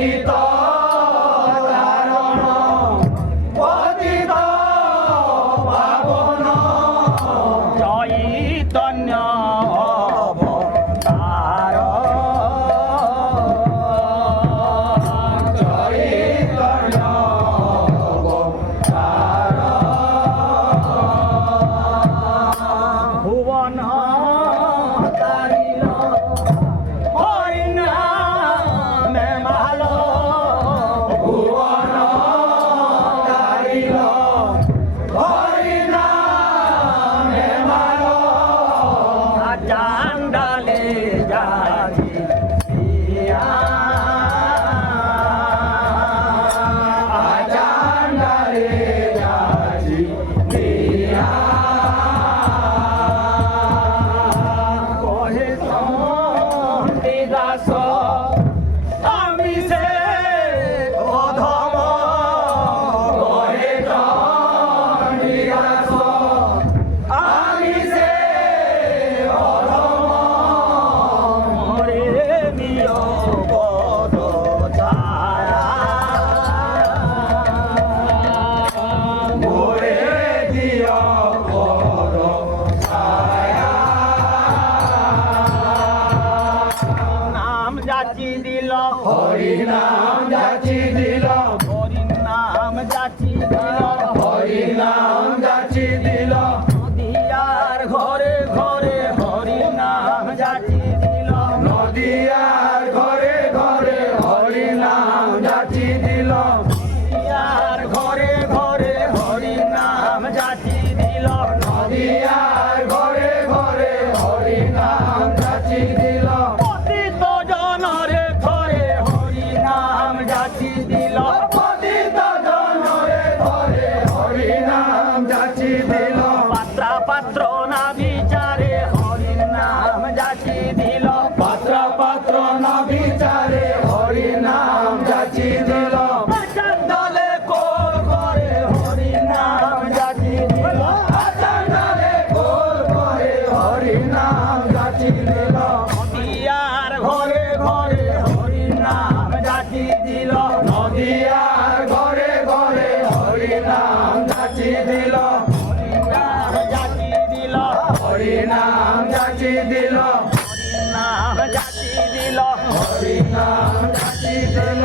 পতিত কারণ পতিত পাবন চৈতন্য অবতার চৈতন্য অবতার ভুবন তারিল হরিনামে মালো ভুবন তারিল হরিনামে মালো চান্ডালে যাজি দিয়া চান্ডালে যাজি দিয়া দাস আমি সে অধম কহে দাস আমি সে অধম মরে দিও পদ ছায়া মরে দিও পদ ছায়া যাচি দিল হরি নাম যাচি দিল হরি নাম যাচি দিল হরি নাম যাচি দিল নদিয়ার ঘরে ঘরে হরি নাম যাচি দিল নদিয়ার ঘরে ঘরে হরি নাম যাচি দিল নদিয়ার ঘরে ঘরে হরি নাম যাচি দিল নদিয়ার ঘরে ঘরে হরি নাম যাচি দিল পতিত জনরে ঘরে হরি নাম যাচি দিল পতিত জনরে ঘরে হরি নাম যাচি দিল পাত্রা পাত্র না বিচারে হরি নাম যাচি দিল পাত্রা পাত্র না বিচারে হরি নাম যাচি দিল চান্ডালে কোল করে হরি নাম যাচি দিল চান্ডালে কোল করে হরি নাম যাচি দিল নদিয়ার ঘরে ঘরে হরি নাম যাচি দিল নদিয়ার ঘরে ঘরে হরি নাম যাচি দিল হরি নাম যাচি দিল হরি নাম যাচি দিল হরি নাম যাচি দিল হরি নাম যাচি দিল